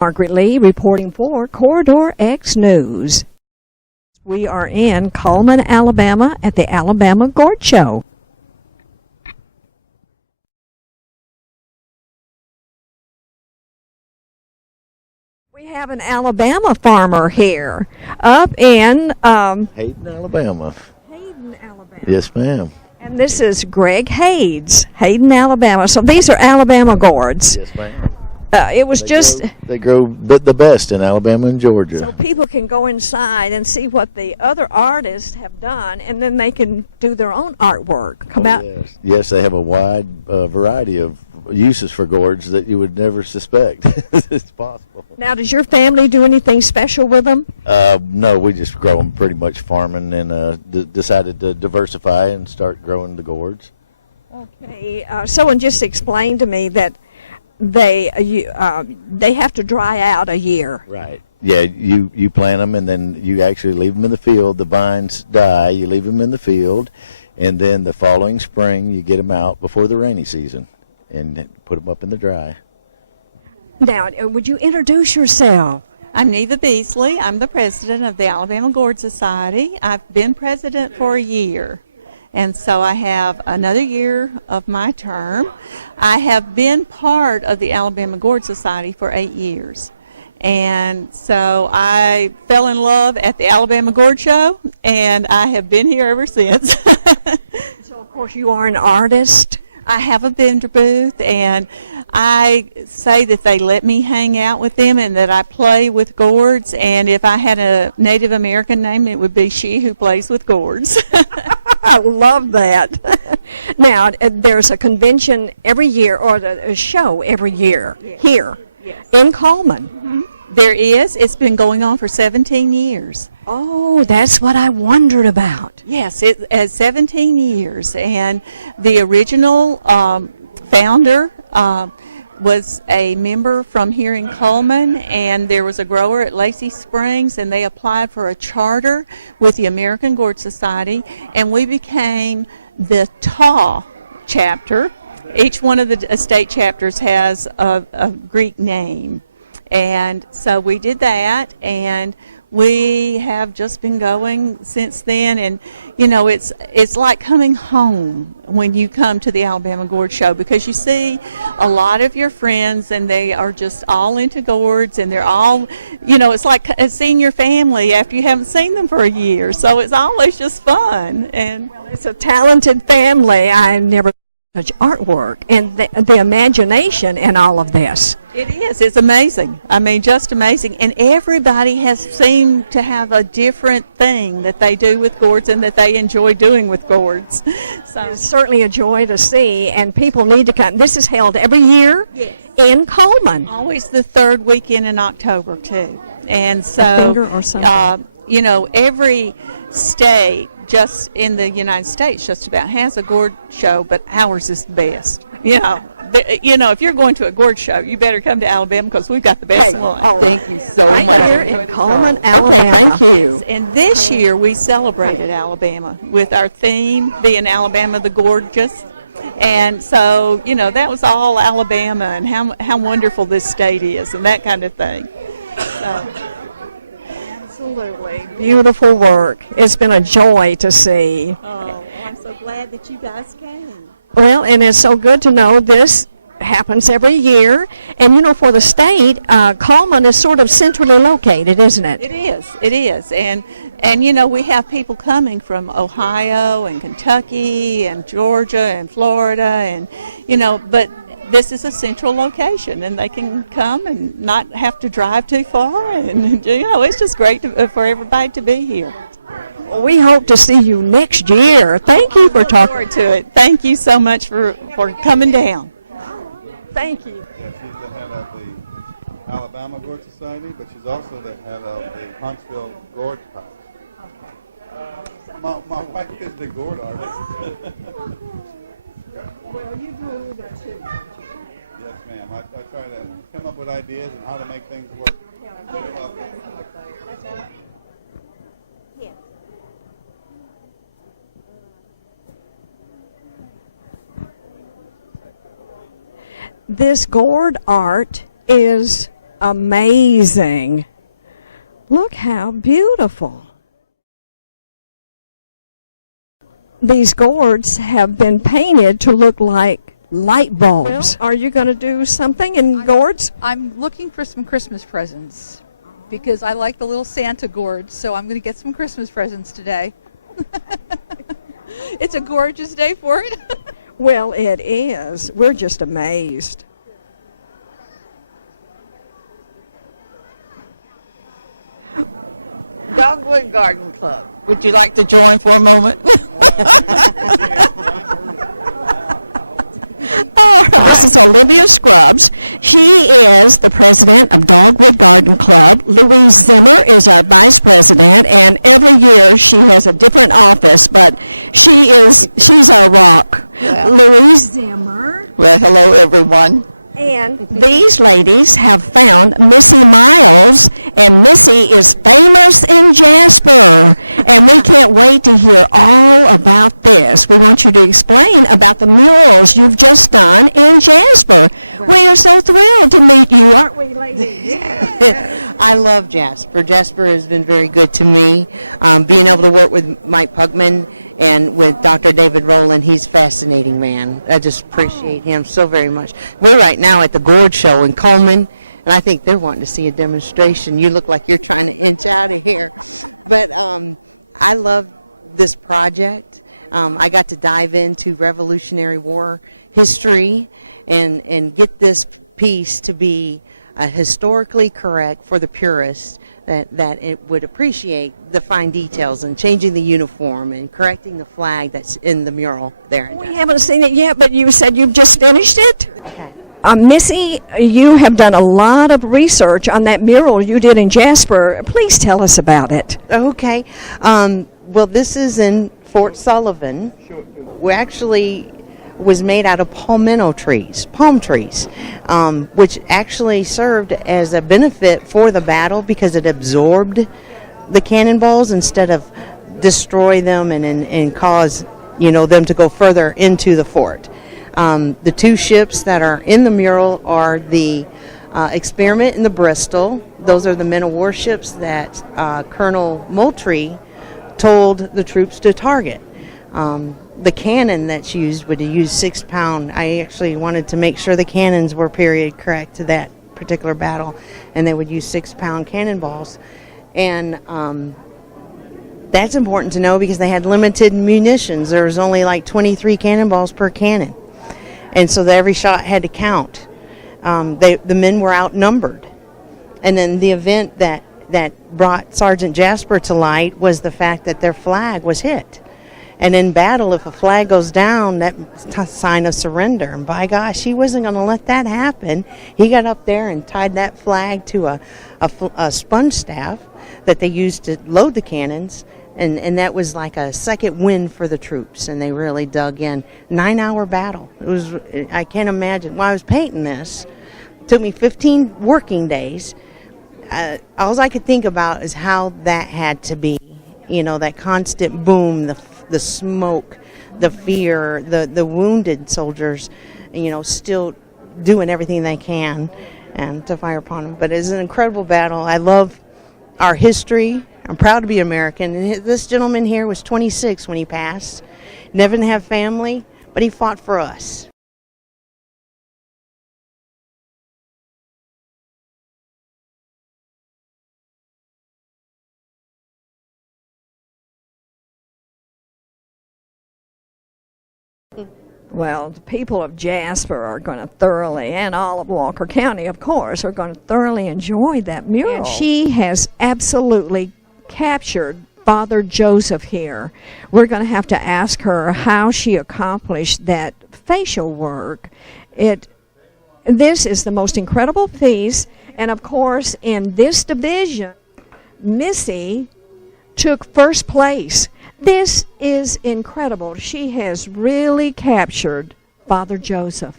Margaret Lee reporting for Corridor X News. We are in Cullman, Alabama at the Alabama Gourd Show. We have an Alabama farmer here up in Hayden, Alabama. Hayden, Alabama. Yes, ma'am. And this is Greg Hayes, Hayden, Alabama. So these are Alabama gourds. Yes, ma'am. It was They grow the best in Alabama and Georgia. So people can go inside and see what the other artists have done, and then they can do their own artwork. Yes, they have a wide variety of uses for gourds that you would never suspect. It's possible. Now, does your family do anything special with them? No, we just grow them pretty much farming, and decided to diversify and start growing the gourds. Okay. Someone just explained to me that they have to dry out a year. Right. Yeah, you plant them, and then you actually leave them in the field. The vines die. You leave them in the field, and then the following spring you get them out before the rainy season and put them up in the dry. Now, would you introduce yourself? I'm Neva Beasley. I'm the president of the Alabama Gourd Society. I've been president for a year, and so I have another year of my term. I have been part of the Alabama Gourd Society for 8 years. And so I fell in love at the Alabama Gourd Show, and I have been here ever since. So, of course, you are an artist. I have a vendor booth, and I say that they let me hang out with them and that I play with gourds. And if I had a Native American name, it would be She Who Plays with Gourds. I love that. Now, there's a convention every year, or a show every year here in Cullman. Mm-hmm. There is. It's been going on for 17 years. Oh, that's what I wondered about. Yes, it has 17 years. And the original founder was a member from here in Cullman, and there was a grower at Lacey Springs, and they applied for a charter with the American Gourd Society, and we became the TAW chapter. Each one of the state chapters has a Greek name, and so we did that, and we have just been going since then. And you know, it's like coming home when you come to the Alabama Gourd Show, because you see a lot of your friends, and they are just all into gourds, and they're all, you know, it's like seeing your family after you haven't seen them for a year. So it's always just fun. And well, it's a talented family. I never such artwork and the imagination in all of this. It is. It's amazing. I mean, just amazing. And everybody has seemed to have a different thing that they do with gourds and that they enjoy doing with gourds. So it's certainly a joy to see, and people need to come. This is held every year in Cullman. Always the third weekend in October, too. And so, finger or something. You know, every state just in the United States just about has a gourd show, but ours is the best. You know, if you're going to a gourd show, you better come to Alabama, because we've got the best one. Thank you so much. Right here in Cullman, Alabama. Yes, and this year we celebrated Alabama with our theme being Alabama the Gorgeous. And so, you know, that was all Alabama, and how wonderful this state is, and that kind of thing. So. Absolutely. Beautiful work. It's been a joy to see. Oh, I'm so glad that you guys came. Well, and it's so good to know this happens every year. And, you know, for the state, Cullman is sort of centrally located, isn't it? It is. It is. And you know, we have people coming from Ohio and Kentucky and Georgia and Florida, and, you know, but this is a central location, and they can come and not have to drive too far. And, you know, it's just great for everybody to be here. Well, we hope to see you next year. Thank you for talking. Forward to it. Thank you so much for coming down. Thank you. Yeah, she's the head of the Alabama Gourd Society, but she's also the head of the Huntsville Gourd Club. My wife is the gourd artist. Well, you do that too. Yes, ma'am. I try to come up with ideas and how to make things work. This gourd art is amazing. Look how beautiful. These gourds have been painted to look like light bulbs. Are you going to do something in gourds? I'm looking for some Christmas presents because I like the little Santa gourds, so I'm going to get some Christmas presents today. It's a gorgeous day for it. Well, it is. We're just amazed. Dogwood Garden Club. Would you like to join for a moment? This is Olivia Scruggs. She is the president of Dogwood Garden Club. Louise Zimmer is our vice president, and every year she has a different office, but she's our rock. Louise Zimmer. Well, hello, everyone. And These ladies have found Missy Myers, and Missy is famous in Jasper. And we can't wait to hear all about this. We want you to explain about the murals you've just done in Jasper. We are so thrilled to meet you, aren't we, ladies? I love Jasper. Jasper has been very good to me. Being able to work with Mike Pugman and with Dr. David Rowland, he's a fascinating man. I just appreciate him so very much. We're right now at the Gourd Show in Cullman, and I think they're wanting to see a demonstration. You look like you're trying to inch out of here. But I love this project. I got to dive into Revolutionary War history and get this piece to be historically correct for the purists, that it would appreciate the fine details and changing the uniform and correcting the flag that's in the mural there. we haven't seen it yet, but you said you've just finished it? Okay. Missy, you have done a lot of research on that mural you did in Jasper. Please tell us about it. Okay. Well, this is in Fort Sullivan. We actually was made out of palm trees, which actually served as a benefit for the battle because it absorbed the cannonballs instead of destroy them and cause them to go further into the fort. The two ships that are in the mural are the Experiment and the Bristol. Those are the men of war ships that Colonel Moultrie told the troops to target. The cannon that's used would use 6 pound. I actually wanted to make sure the cannons were period correct to that particular battle, and they would use 6 pound cannonballs. And that's important to know because they had limited munitions. There was only like 23 cannonballs per cannon, and so every shot had to count. The men were outnumbered. And then the event that brought Sergeant Jasper to light was the fact that their flag was hit. And in battle, if a flag goes down, that's a sign of surrender. And by gosh, he wasn't going to let that happen. He got up there and tied that flag to a sponge staff that they used to load the cannons. And that was like a second win for the troops. And they really dug in. 9-hour battle. I can't imagine. While I was painting this, it took me 15 working days. All I could think about is how that had to be. That constant boom, the smoke, the fear, the wounded soldiers, still doing everything they can and to fire upon them. But it's an incredible battle. I love our history. I'm proud to be American. And this gentleman here was 26 when he passed. Never didn't have family, but he fought for us. Well, the people of Jasper are going to thoroughly, and all of Walker County, of course, are going to thoroughly enjoy that mural. And she has absolutely captured Father Joseph here. We're going to have to ask her how she accomplished that facial work. This is the most incredible piece, and of course, in this division, Missy took first place. This is incredible. She has really captured Father Joseph.